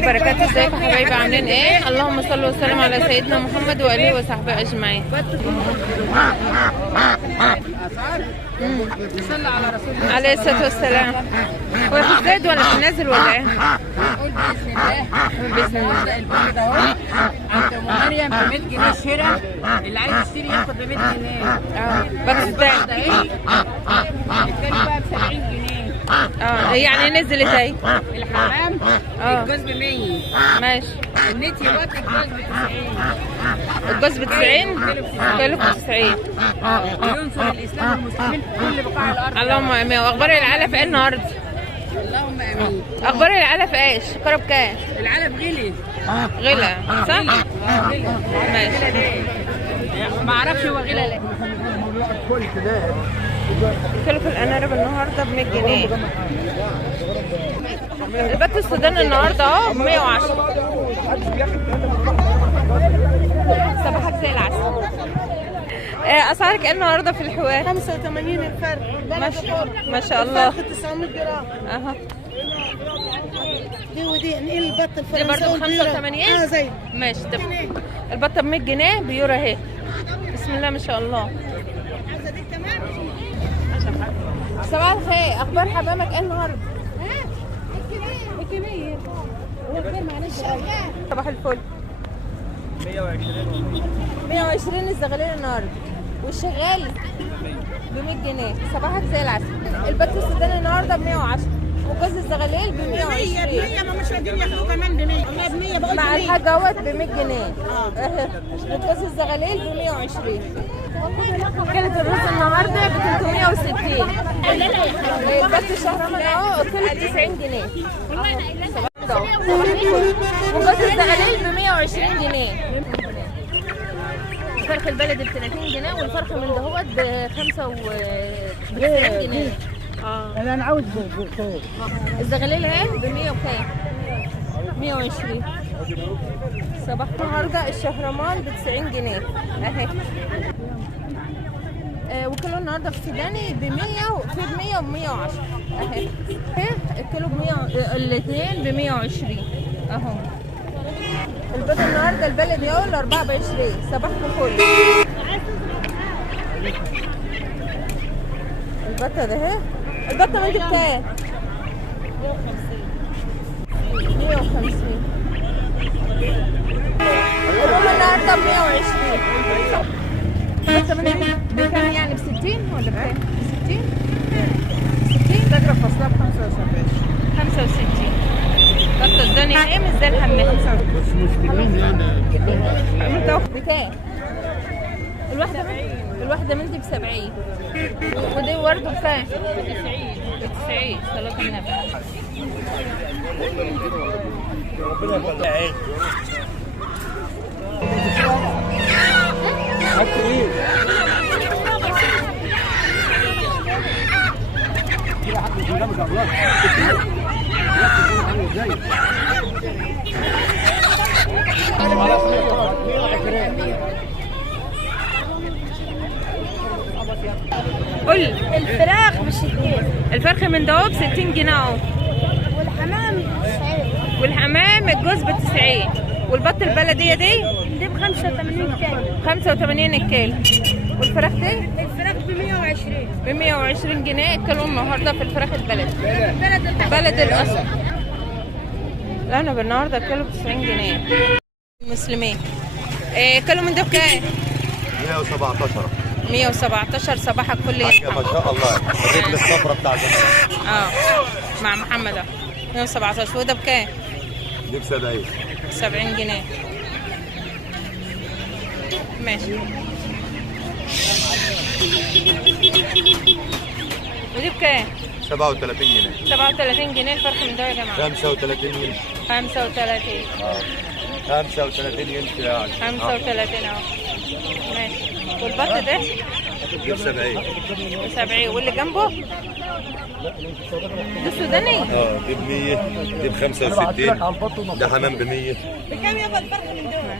وبركاته. ازيكم يا حبايبي، عاملين ايه؟ اللهم صل وسلم على سيدنا محمد واله وصحبه اجمعين. صلى على رسول الله عليه الصلاه والسلام. هو في الزايد ولا في النازل ولا ايه؟ باذن الله. الفيلم ده اهو عند ام مريم ب 100 جنيه شراء، اللي عايز يشتري ياخد ب 100 جنيه. باكستان ده ايه؟ التاني بقى ب 70 جنيه. يعني نزلت اهي. الحمام الجوز ب 100. ماشي. النتي بط الجوز ب 90. الجوز ب 90 كيلو ب 90. وينصر الاسلام والمسلمين في كل بقاع الارض. اللهم امين. واخبار العلف ايه النهارده؟ اللهم امين. اخبار العلف ايش؟ كرة بكام؟ العلف غلي. غلا صح؟ غلي. ماشي. ما اعرفش هو غلى ليه. كيلو في الانارب النهارده ب 100 جنيه. البت السودان النهارده اهو ب 110. صباحك زي العسل. اسعارك ايه النهارده في الحوار؟ 85 الفرق. ما شاء الله. الفرق 900 جرام. اها. دي ودي نقل البطه دي برضه ب 85؟ زي ماشي. طب البطه ب 100 جنيه بيورو اهي. بسم الله ما شاء الله. صباح الخير. اخبار حمامك ايه النهارده؟ صباح الفل. 120 الزغالين النهارده، والشغال ب 100 جنيه. صباحك زي العسل. البت السوداني النهارده ب 110، وجوز الزغاليل ب 120. 100 ما مش قادرين ياخدوا كمان ب 100. والله ب 100 بقول مع الحاج اهوت ب 100 جنيه. وجوز الزغاليل ب 120. كانت الرز النهارده ب 360. البت الشهرمان اهو كيلو ب 90 جنيه. وجوز الزغاليل ب 120 جنيه. الفرخ البلدي ب 30 جنيه، والفرخ من دهوت ب 95 جنيه. انا عاوز الزغاليل اهي ب 100 وكام؟ 120. صباح النهارده الشهرمان ب 90 جنيه اهي. وكيلو النهارده في السوداني ب 100 وفي ب 100 و 110 اهي. الكيلو ب 100، الاثنين ب 120 اهو. البيض النهارده البلدي اهو ال 24. صباحكم فل. البطه ده اهي. البطه منتج بكام؟ 150. الروم النهارده ب 120. البطه منتج بكام يعني؟ ب 60 ولا بكام؟ ب 60؟ 60 تجرب فصلها ب 75. 65. بطه الدنيا ايه مش زي الحمام. بس مشكلين يعني بكام؟ الواحدة منتي ب 70. ودي برضه بكام؟ ب 90. ب 90. صلاة النبي. قول. الفراخ ب 60. الفرخ من ده ب 60 جنيه اهو. والحمام والحمام الجوز ب 90. والبط البلديه دي ب 85 كيلو. 85 الكيلو. والفراخ دي الفراخ ب 120. ب 120 جنيه الكيلو النهارده في الفراخ البلدي. بلد الاصل. لا انا بالنهارده الكيلو ب 90 جنيه. المسلمين كيلو من ده بكام؟ 117. 117. صباحك كل ما شاء الله. الرجل الصفرا بتاع زمان. مع محمد اهو 117. وده بكام؟ دي ب 70. 70 جنيه. ماشي. ودي بكام؟ 37 جنيه. 37 جنيه الفرخ من ده يا جماعه. 35 ينش. 35. 35 ينش يعني. 35 اهو. ماشي. والبط ده؟ دي ب 70. 70. واللي جنبه؟ ده سوداني؟ دي ب 100. دي ب 65. ده حمام ب 100. بكام يابا الفرخ من دول؟